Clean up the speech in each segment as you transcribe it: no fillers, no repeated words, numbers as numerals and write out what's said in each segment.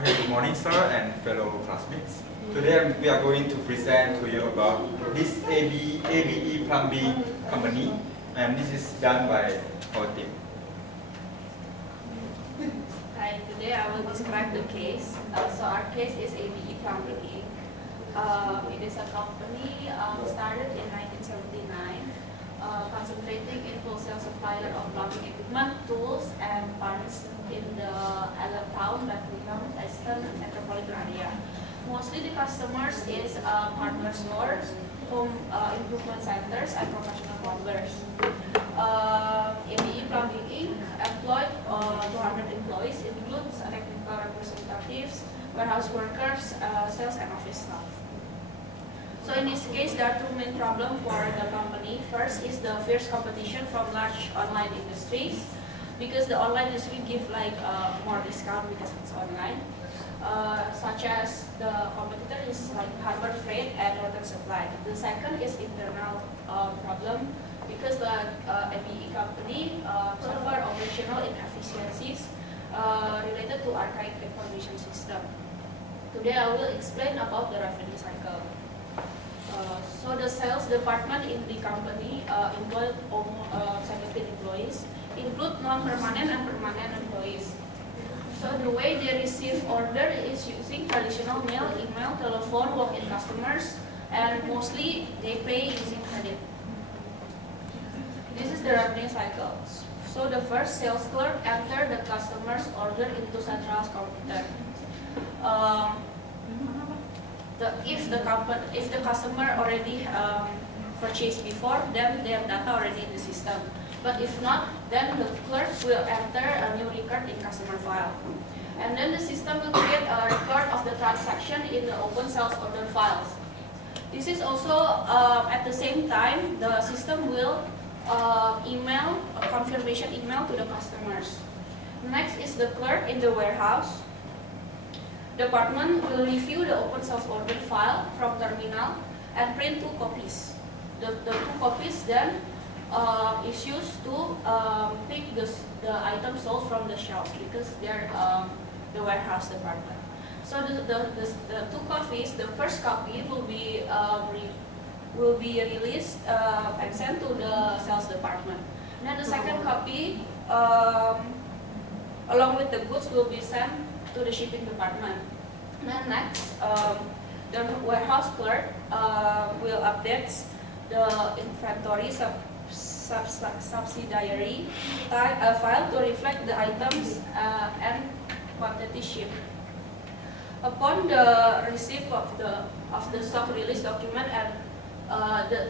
Okay, good morning, sir and fellow classmates. Today we are going to present to you about this ABE Plumbing company, and this is done by our team. Hi, today I will describe the case. So our case is ABE Plumbing Inc. It is a company started in 1979, concentrating in wholesale supplier of plumbing equipment, tools, and parts in the Allentown, Bethlehem, Eastern metropolitan area. Mostly the customers is hardware stores, home improvement centers, and professional plumbers. ABE Plumbing Inc. employed 200 employees, includes technical representatives, warehouse workers, sales, and office staff. So in this case, there are two main problems for the company. First is the fierce competition from large online industries, because the online industry give like more discount because it's online. Such as the competitor is like Harbor Freight and Northern Supply. The second is internal problem, because the ABE company suffer operational inefficiencies related to archaic information system. Today I will explain about the revenue cycle. So the sales department in the company employed 17 employees, include non-permanent and permanent employees. So the way they receive order is using traditional mail, email, telephone, walk-in customers, and mostly they pay using credit. This is the revenue cycle. So the first sales clerk enter the customer's order into central computer. If the customer already purchased before, then they have data already in the system. But if not, then the clerk will enter a new record in customer file. And then the system will create a record of the transaction in the open sales order files. This is also, at the same time, the system will email a confirmation email to the customers. Next is the clerk in the warehouse. Department will review the open sales order file from terminal and print 2 copies. The 2 copies then is used to pick the items sold from the shelf, because they're the warehouse department. So the 2 copies, the first copy will be released and sent to the sales department. And then the second copy, along with the goods, will be sent to the shipping department. And then next, the warehouse clerk will update the inventory subsidiary file to reflect the items and quantity shipped. Upon the receipt of the stock release document, and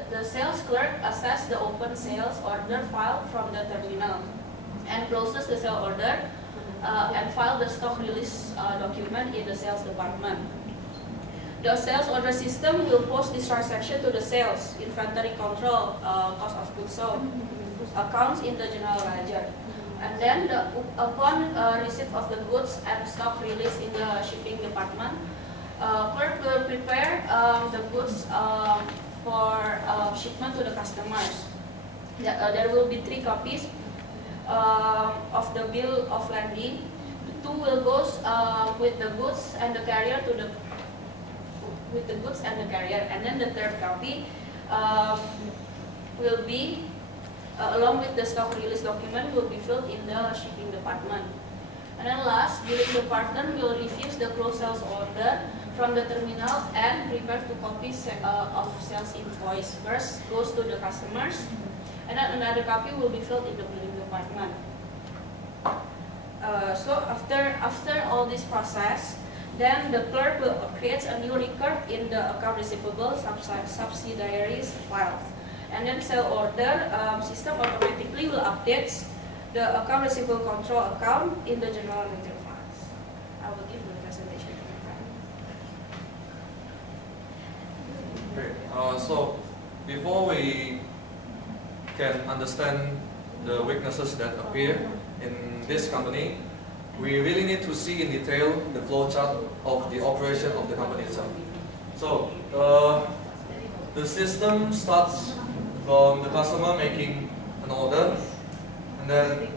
the sales clerk assess the open sales order file from the terminal and closes the sale order and file the stock release document in the sales department. The sales order system will post this transaction to the sales, inventory control, cost of goods sold, accounts in the general ledger. And then upon receipt of the goods and stock release in the shipping department, clerk will prepare the goods for shipment to the customers. There will be 3 copies of the bill of lading. 2 will go with the goods and the carrier and then the third copy will be along with the stock release document, will be filled in the shipping department. And then last, billing department will review the closed sales order from the terminal and prepare 2 copies of sales invoice. First goes to the customers, and then another copy will be filled in the billing department. So after all this process, then the clerk will create a new record in the account receivable subsidiaries file. And then sale order system automatically will update the account receivable control account in the general ledger files. I will give the presentation to my friend. Great. So before we can understand the weaknesses that appear in this company, we really need to see in detail the flowchart of the operation of the company itself. So the system starts from the customer making an order, and then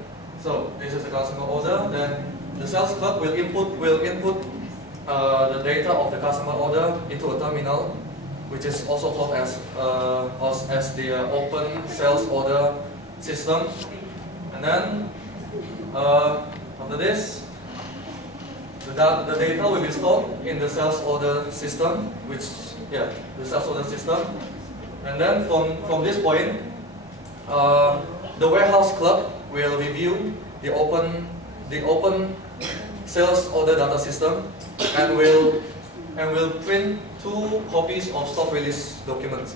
so this is the customer order. Then the sales clerk will input the data of the customer order into a terminal, which is also called as the open sales order system. And then after this, the data will be stored in the sales order system, the sales order system. And then from this point, the warehouse clerk will review the open sales order data system and will print 2 copies of stock release documents.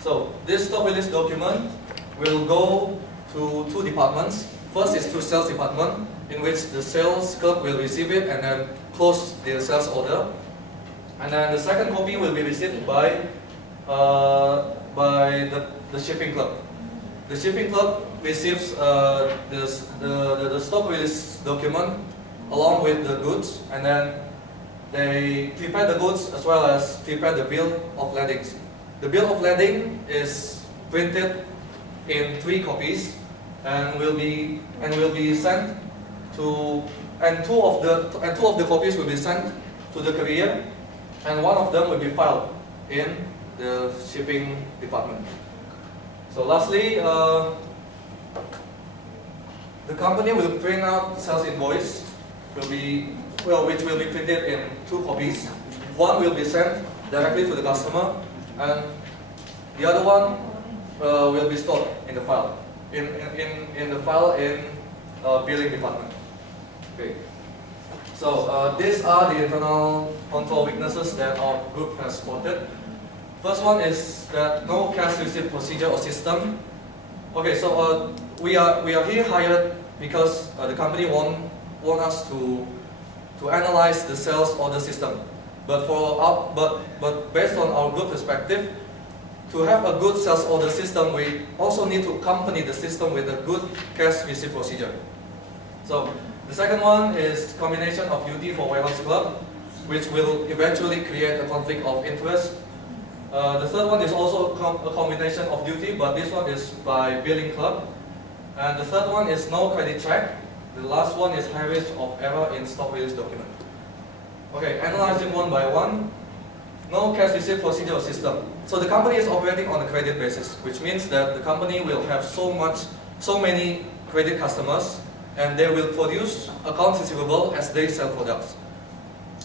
So this stock release document will go to 2 departments. First is to sales department, in which the sales clerk will receive it and then close the sales order. And then the second copy will be received by the shipping clerk. The shipping clerk receives the stock release document along with the goods, and then they prepare the goods as well as prepare the bill of ladings. The bill of lading is printed in 3 copies and will be sent to, and two of the copies will be sent to the courier, and one of them will be filed in the shipping department. So lastly, the company will print out sales invoice, which will be printed in 2 copies. One will be sent directly to the customer, and the other one will be stored in the file, in billing department. Okay. So these are the internal control weaknesses that our group has spotted. First one is that no cash receipt procedure or system. Okay, so we are here hired because the company want us to analyze the sales order system. But based on our group perspective, to have a good sales order system, we also need to accompany the system with a good cash receipt procedure. So the second one is combination of duty for warehouse clerk, which will eventually create a conflict of interest. The third one is also a combination of duty, but this one is by billing clerk. And the third one is no credit check. The last one is high risk of error in stock release document. Okay, analyzing one by one. No cash receipt procedure or system. So the company is operating on a credit basis, which means that the company will have so many credit customers, and they will produce accounts receivable as they sell products.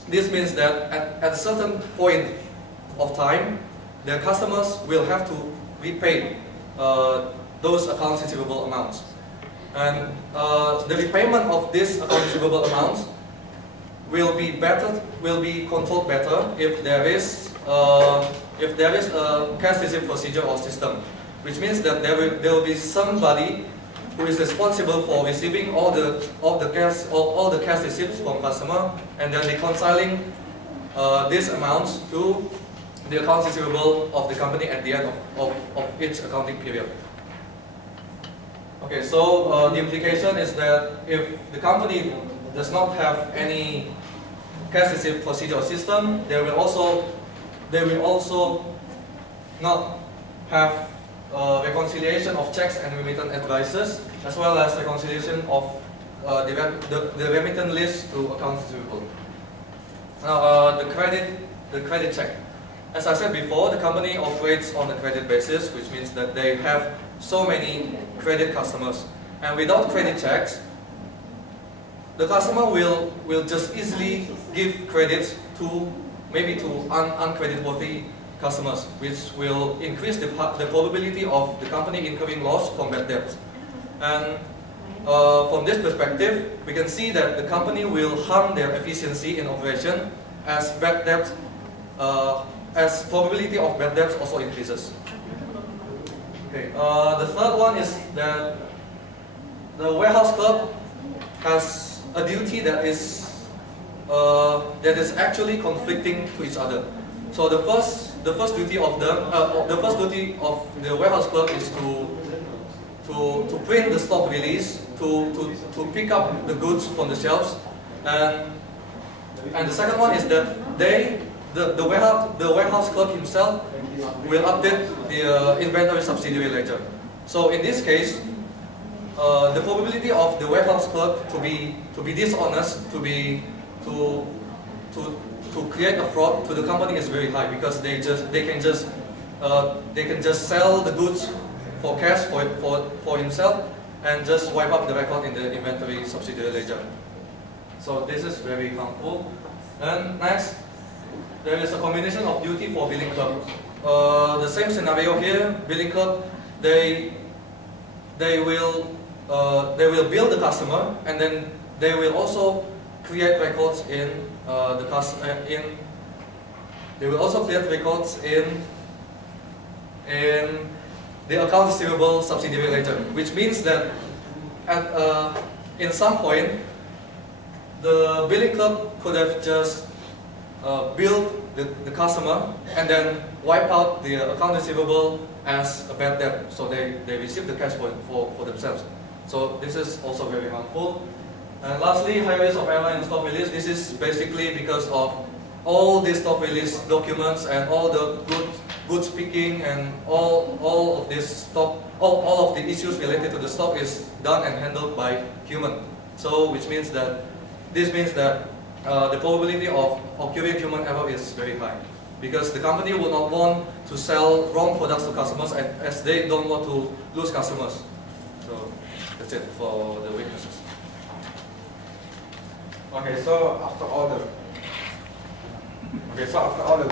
This means that at a certain point of time, their customers will have to repay those accounts receivable amounts. And the repayment of these accounts receivable amounts will be controlled better if there is a cash receipt procedure or system, which means that there will be somebody who is responsible for receiving all the cash receipts from customer and then reconciling these amounts to the accounts receivable of the company at the end of each accounting period. Okay, so the implication is that if the company does not have any cash receipt procedure or system, they will also not have reconciliation of checks and remittance advices, as well as reconciliation of the remittance list to accounts receivable. Now, the credit check. As I said before, the company operates on a credit basis, which means that they have so many credit customers, and without credit checks, the customer will just easily give credits to uncreditworthy customers, which will increase the probability of the company incurring loss from bad debts. And from this perspective, we can see that the company will harm their efficiency in operation as bad debts, as probability of bad debts also increases. Okay. The third one is that the warehouse clerk has a duty that is actually conflicting to each other. So the first duty of the warehouse clerk is to print the stock release, to pick up the goods from the shelves, and the second one is that the warehouse clerk himself will update the inventory subsidiary ledger. So in this case, the probability of the warehouse clerk to be dishonest, to to create a fraud to the company is very high because they can just sell the goods for cash for himself and just wipe up the record in the inventory subsidiary ledger. So this is very harmful. And next, there is a combination of duty for billing clerk. The same scenario here. Billing clerk, they will bill the customer, and then they will also create records in They will also create records in the account receivable subsidiary ledger, which means that in some point, the billing clerk could have just billed the customer and then wipe out the account receivable as a bad debt, so they receive the cash for themselves. So this is also very harmful. And lastly, high risk of airline and stock release. This is basically because of all these stock release documents and all the goods picking and all of this stock, all of the issues related to the stock is done and handled by human. So which means that this means that the probability of occurring human error is very high, because the company will not want to sell wrong products to customers as they don't want to lose customers. So that's it for the weaknesses. Okay, so after all the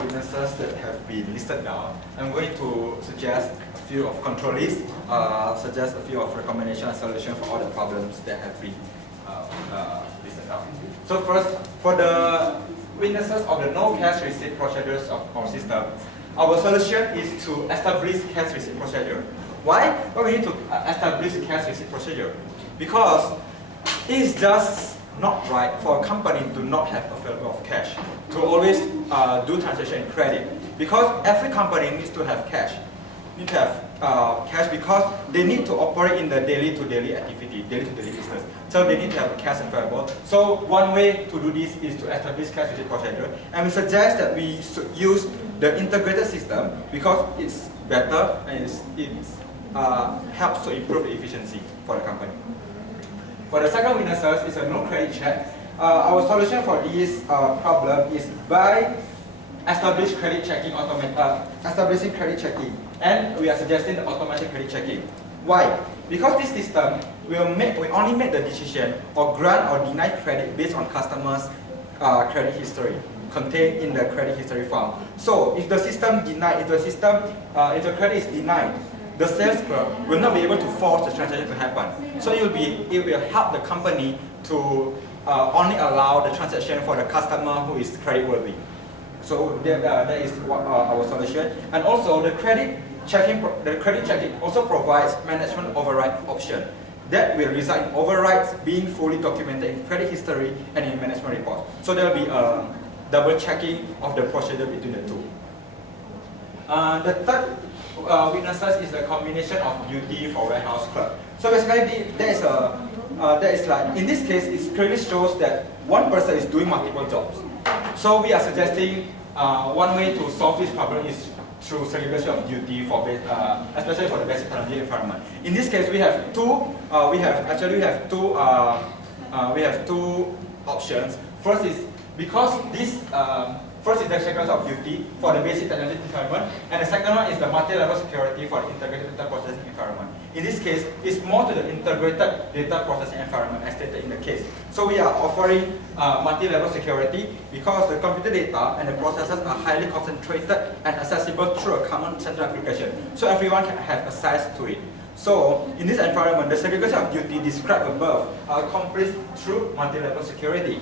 weaknesses that have been listed down, I'm going to suggest a few of control lists, suggest a few of recommendation and solutions for all the problems that have been listed down. So first, for the weaknesses of the no cash receipt procedures of our system, our solution is to establish cash receipt procedure. Why? Well, we need to establish cash receipt procedure because it is just not right for a company to not have available of cash, to always do transaction in credit, because every company needs to have cash. Need to have cash because they need to operate in the daily-to-daily activity, daily-to-daily business. So they need to have cash available. So one way to do this is to establish cash receipt procedure, and we suggest that we should use the integrated system because it's better and it helps to improve the efficiency for the company. For the second weaknesses is a no credit check. Our solution for this problem is by establishing credit checking, and we are suggesting the automatic credit checking. Why? Because this system will only make the decision or grant or deny credit based on customers' credit history contained in the credit history form. So if the credit is denied, the sales clerk will not be able to force the transaction to happen. So it will help the company to only allow the transaction for the customer who is creditworthy. So that is our solution. And also the credit checking also provides management override option that will result in overrides being fully documented in credit history and in management report. So there will be a double checking of the procedure between the two. The third weaknesses is the combination of duty for warehouse clerk. So basically, in this case, it clearly shows that one person is doing multiple jobs. So we are suggesting one way to solve this problem is through segregation of duty for especially for the basic technology environment. In this case, we have two options. First is because this. First is the segregation of duty for the basic technology environment, and the second one is the multi-level security for the integrated data processing environment. In this case, it's more to the integrated data processing environment as stated in the case. So we are offering multi-level security because the computer data and the processes are highly concentrated and accessible through a common central application, so everyone can have access to it. So in this environment, the segregation of duty described above are accomplished through multi-level security,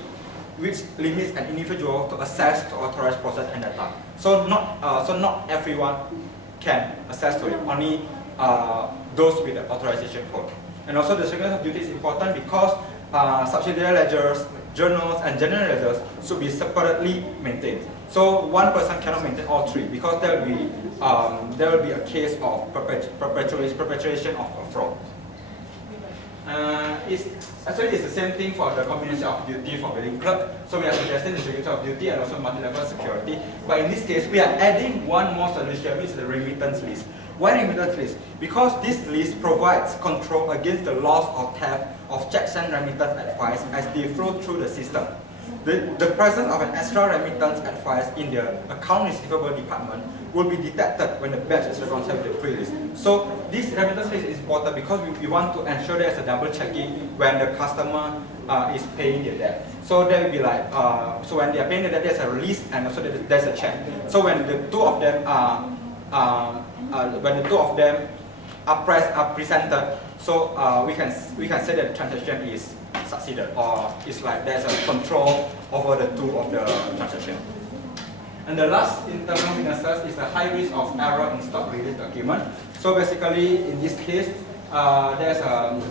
which limits an individual to access to authorized process and data. So not everyone can access to it, only those with the authorization code. And also the segregation of duty is important because subsidiary ledgers, journals, and general ledgers should be separately maintained. So one person cannot maintain all three because there will be a case of perpetuation of a fraud. It's the same thing for the combination of duty for billing clerk. So we are suggesting the segregation of duty and also multi-level security. But in this case, we are adding one more solution, which is the remittance list. Why remittance list? Because this list provides control against the loss or theft of checks and remittance advice as they flow through the system. the presence of an extra remittance advice in the account receivable department will be detected when the batch is reconciled with the pre-list. So this remittance list is important because we want to ensure there's a double checking when the customer is paying their debt. So there will be like, so when they are paying the debt, there's a release and also there's a check. So when the two of them are presented, so we can say that the transaction is succeeded, or it's like there's a control over the two of the transaction. And the last internal weaknesses is the high risk of error in stock release document. So basically, in this case, the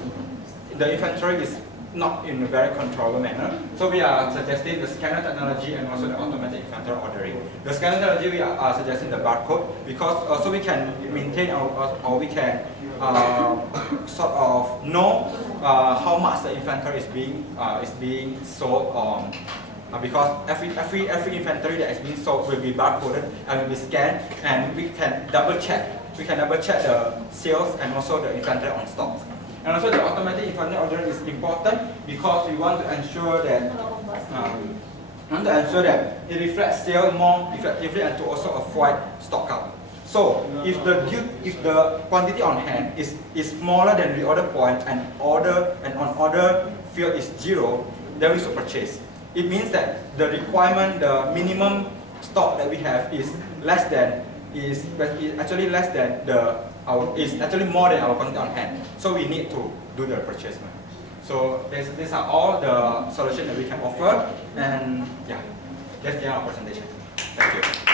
inventory is not in a very controllable manner. So we are suggesting the scanner technology and also the automatic inventory ordering. The scanner technology, we are suggesting the barcode because also we can maintain or we can sort of know how much the inventory is being sold because every inventory that is being sold will be barcoded and will be scanned, and we can double check. We can double check the sales and also the inventory on stock. And also the automatic inventory ordering is important because we want to ensure that it reflects sales more effectively and to also avoid stock out. So if the quantity on hand is smaller than the order point and on order field is 0, then we should purchase. It means that the requirement, the minimum stock that we have is actually more than our quantity on hand. So we need to do the purchase. So these are all the solutions that we can offer, and yeah, that's the end of our presentation. Thank you.